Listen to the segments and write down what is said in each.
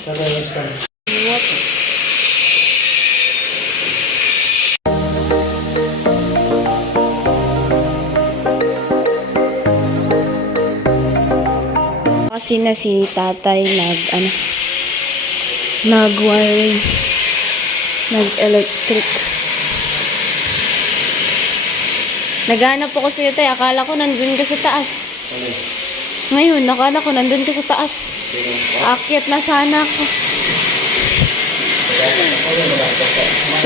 What? Kasi na si tatay nag, ano, nag-wiring, nag-electric. Naghanap ako sa'yo tay, akala ko nandun ka sa taas. Ngayon, nakala ko nandun ka sa taas. Akyat na sana ako.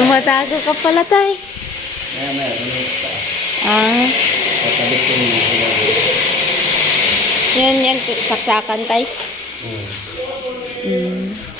Tumatago ka pala, tay. Ah, yan, yan. Saksakan, tay. Hmm. Mm.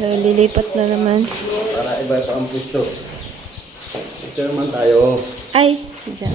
So, lilipat na naman. Para iba pa ang pwesto. Ito naman tayo. Ay, dyan.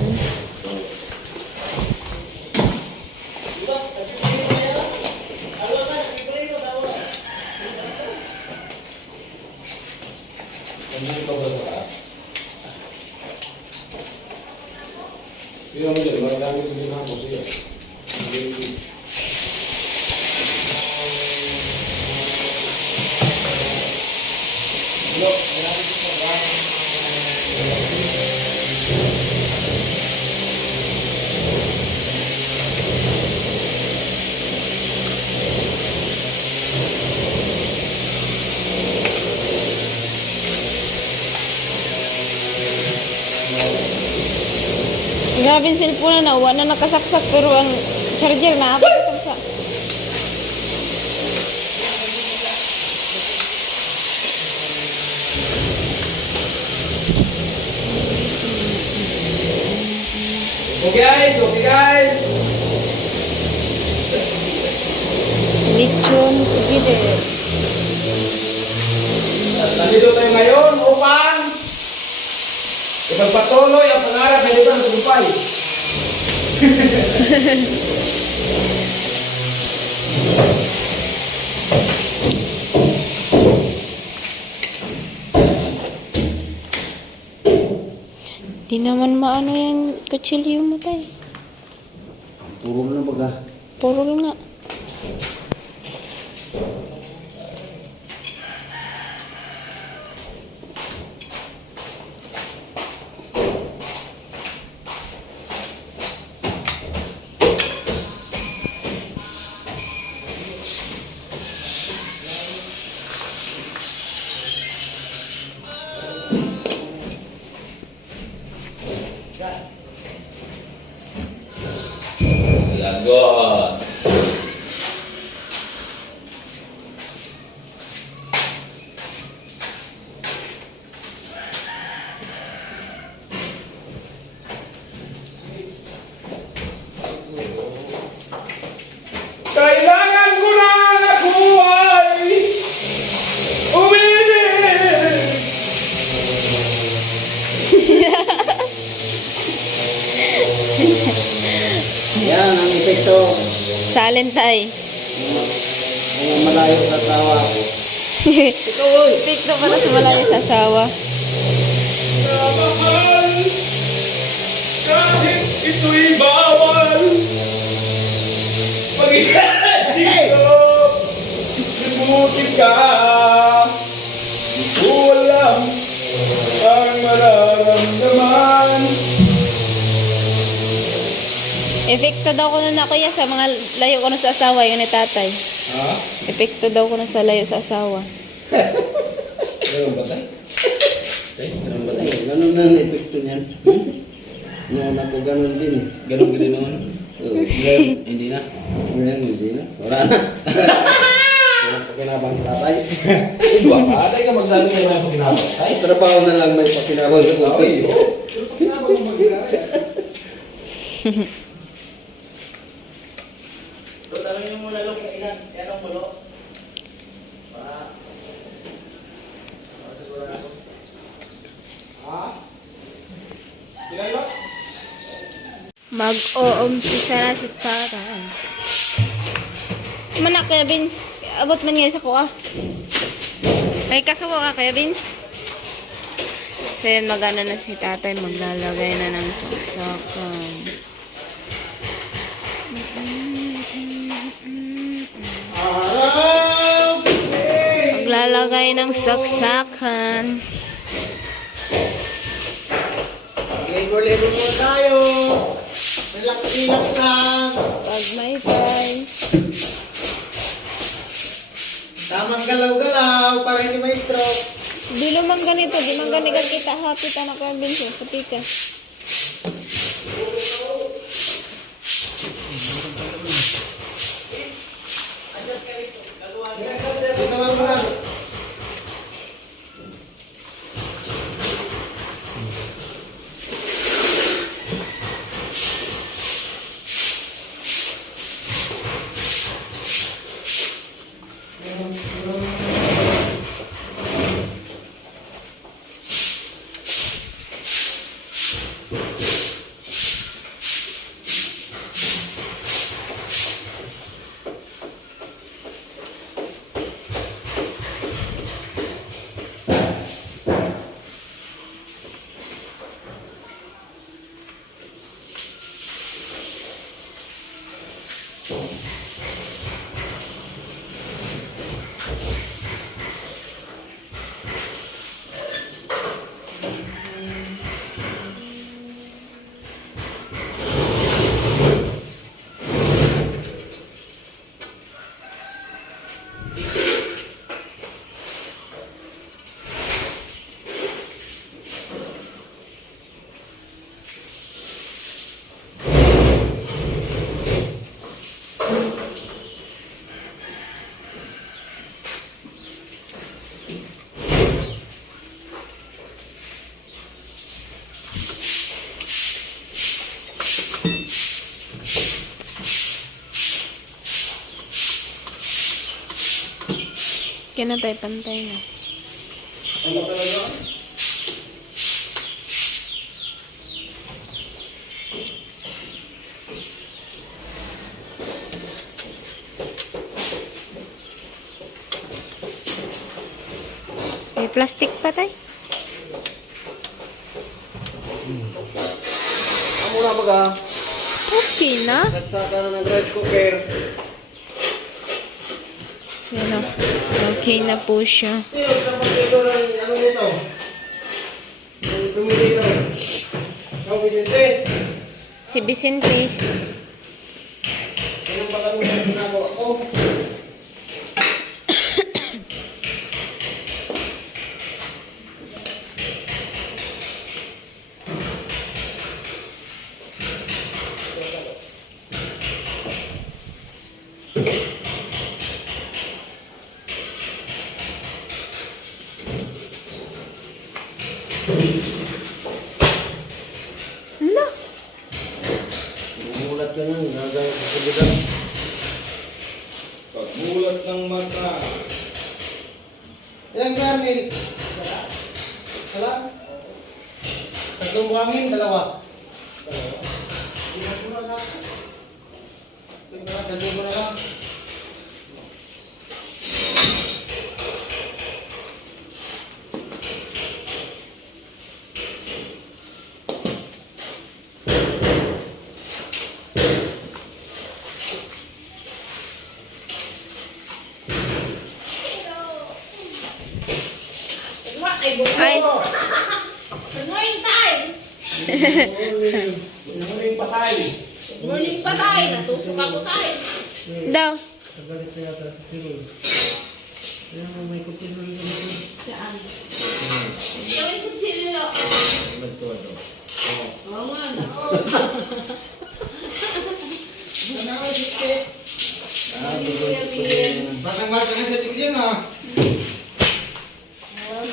Grabe yung cellphone na nauwa na nakasaksak pero ang charger na ako sa Okay guys, okay guys. lechon together. Nandito tayo ngayon upang ipagpatuloy ang pangarap tagumpay. Di naman maano yan kutsilyo mo tay. Puro na baga. Puro nga. Yan ang epekto. Salin tay. Mga malayo sa tawa. Ikaw oy. Tikto para sa malayo sa asawa. Kahit ito'y bawal. Pag-ihasin ko, limutin ka. Alam ang mararamdaman. Epekto daw ko na kuya sa mga layo ko na sa asawa, yun ni tatay. Ha? Epekto daw ko na sa layo sa asawa. Ganun ba tayo? Eh, ganun ba tayo? Ay, Ganun na ang epekto niyan. Noon ako ganun din. eh. Ganun ka din naman. Oo. Hindi na. Ngayon hindi na. Wala na. Wala pa kinabang tatay. Iba ka? Atay ka magsabi ka na paginabot. Ay, Trabaho na lang may pakinabang sa okay. Pero paginabot mo maginabot. Tanongin mo na lang kung ilan, yan ang mulo. Para, para sigurado. Mag-uumpisa na si tatay. Mana, Kuya Vince. Abot man ngayon sa kuha. Ay, kasuko ka, Kuya Vince. So, yun, magano na si tatay. Maglalagay na ng saksakan. Maglalagay ng saksakan. Ligo-ligo muna tayo. Relax, relax lang. Pag may time. Tamang galaw-galaw para hindi may stroke. Di naman ganito. Di man ganito kita hapit anak Kuya Vince. Sa pika. Kaya na tayo pantay na. May plastic pa tayo. Amo na baga. Okay na. Nagsaka na ng rice cooker. Yan o. Okay na po siya. Sino sa pagkito ng ano nito? Yung Tumili ito. Ikaw, Vicente. Si Vicente. Anong ba kami yung ginagawa ko? Ala. Umulat ka na. Gagawin ko sa bilang. Pagmulat ng mata. Ilang garmil? Sala? Sala? Tatlong buhangin, dalawa. Dalawa? Tingnan mo na lang. Tingnan, dali mo na lang. Ay. Morning time! Muling patay. Morning pa tayo! Natusok ako tayo! Daw. Nagalit na yata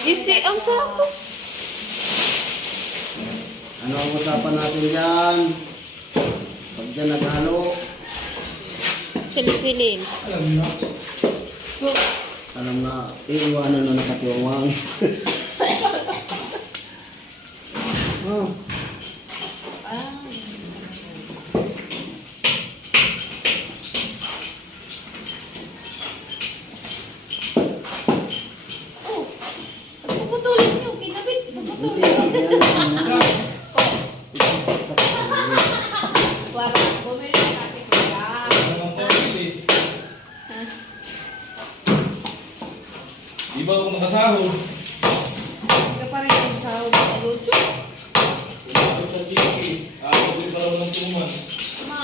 Gisi, ang po. Ano ang usapan natin dyan? Pag dyan naghalo, Silisilin. alam na, iiwanan na nakatiwangwang. oh. Di ba kung nakasahod? Hindi ka pa rin yung sahod sa YouTube. Ito sa TV. Ako din pa raw ng tuman. Tama.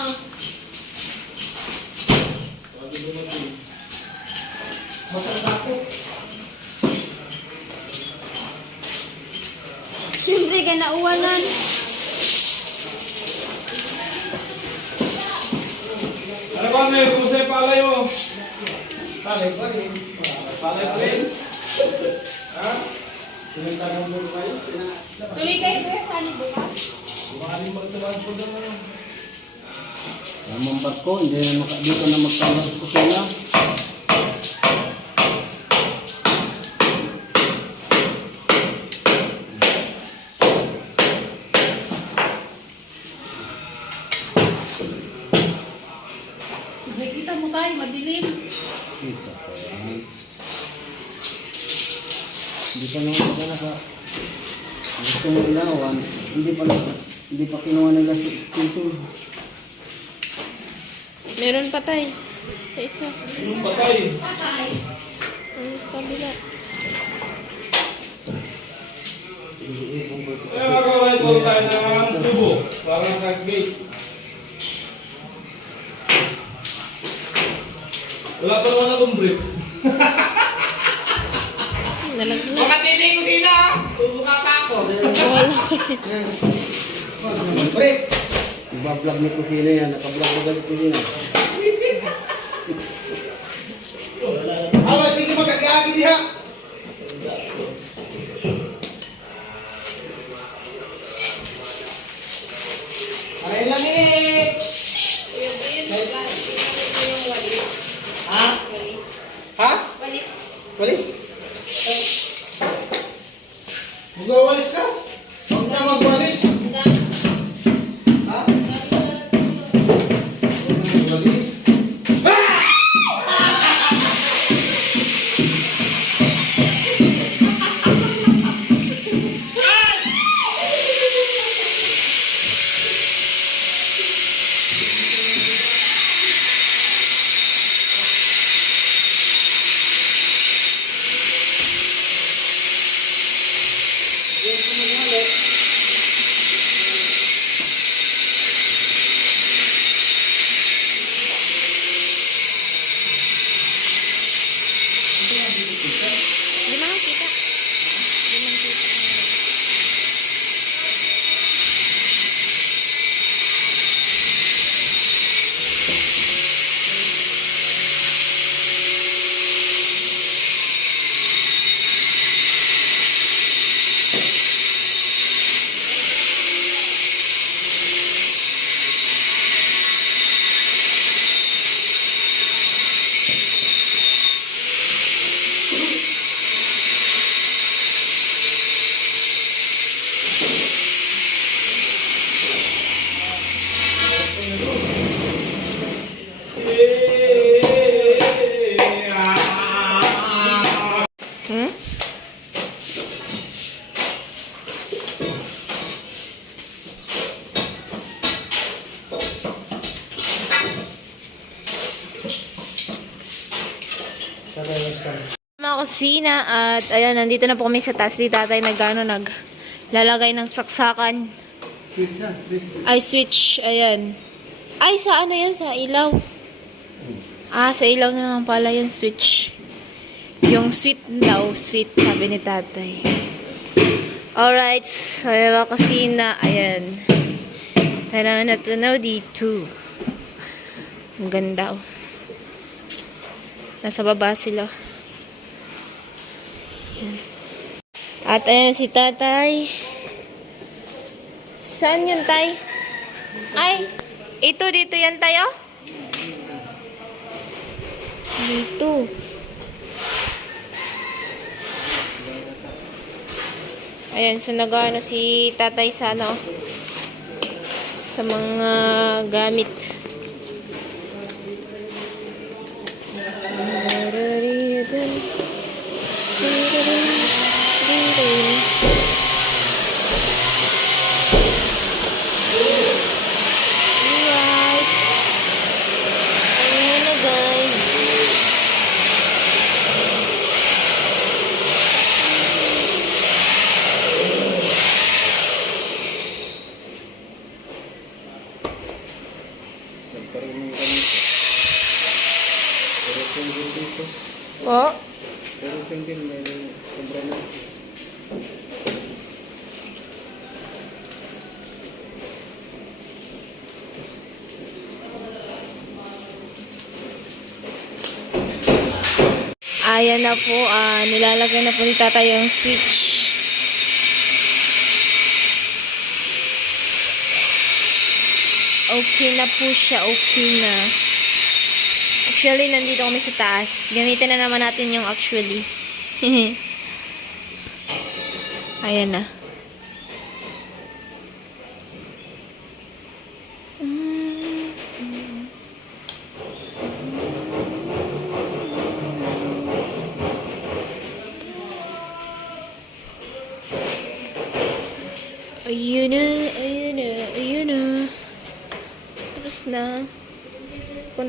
Sabi ko natin. Masarap ako. Siyempre, kaya nauwanan. Siyempre, ba may kusay palay mo? Talay pa rin. Palay pa rin? Ha? Pinagtanong mo kayo. tuloy kayo kaya saan bukas? Bumahaling magtabas po naman. Tamang barko, hindi na dito na magkano sa kusina. Ilawan, hindi pa hindi pa kinuha nila si Tito. Meron pa tayo. Sa isa. Yung patay. Patay. Ang sa kabila. Kaya po tayo ng tubo. Para sa gate. Wala pa naman akong brief. Nalaglag. Mga titig ko sila! Tubo ka ako! Wala ko din. Pre! Iba-vlog ni Kusina yan, naka-vlog na galit Kusina. Awa, sige magkagagi diha! Aray lang eh! Ha? Ha? Walis? Magwawalis kusina at ayan, nandito na po kami sa taas ni tatay nagano nag lalagay ng saksakan. Ay, switch. Ayan. Ay, sa ano yan? Sa ilaw. Ah, sa ilaw na naman pala yan, switch. Yung sweet daw, sweet, sabi ni tatay. Alright, so yung kusina, ayan. Tanaw na tanaw dito. Ang ganda, oh. Nasa baba sila. At ayan si tatay. Saan yun, tay? Ay, ito dito yan tayo? Dito. Ayan, so nag-ano si tatay sa ano, sa mga gamit. pa yung ganito. Pero kung din dito. Po? Pero kung din meron sobrang nito. Ayan na po, uh, nilalagay na po ni Tata yung switch. Okay na po siya, okay na. Actually, nandito kami sa taas. Gamitin na naman natin yung actually. Ayan na.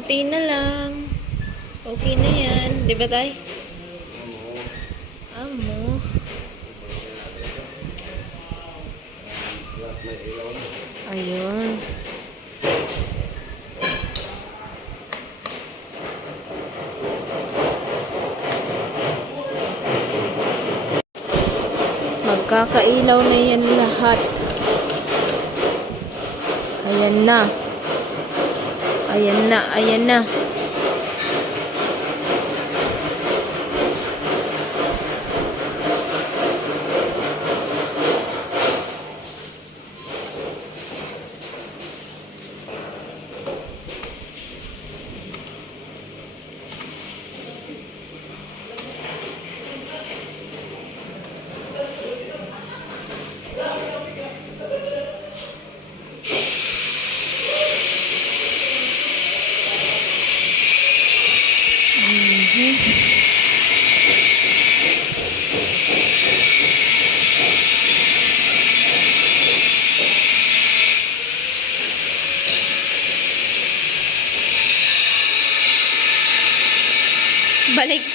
Kunti na lang. Okay na yan. Di ba, tay? Amo. Ayun. Magkakailaw na yan lahat. Ayan na. Ayan na, ayan na.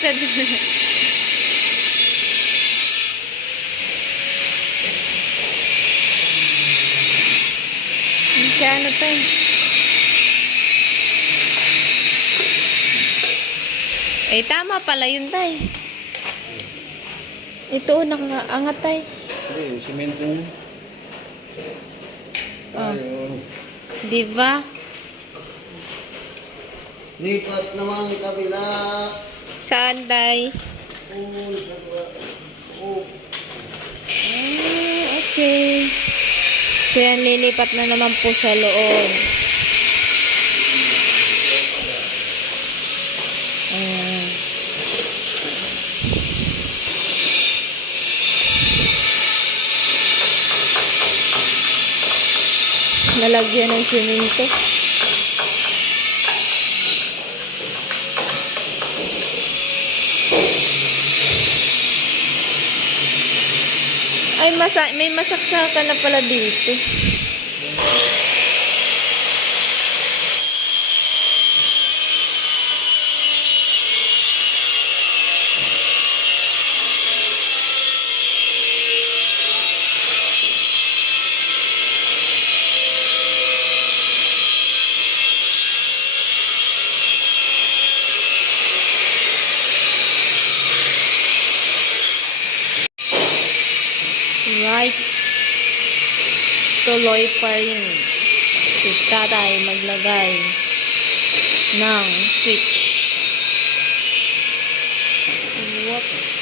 Baliktad. Hindi siya ano to eh. Eh, tama pala yun, tay. Ito, nakaangat, tay. Hindi, yung simento mo. Oh, Ayun. di ba? Lipat naman kabila. Saan. Oh. Ah, okay. So, yan, lilipat na naman po sa loob. Ayan. Nalagyan ng simento. Ay, masa may masaksakan na pala dito. Right. Tuloy pa rin. Si tatay maglagay ng switch. Whoops.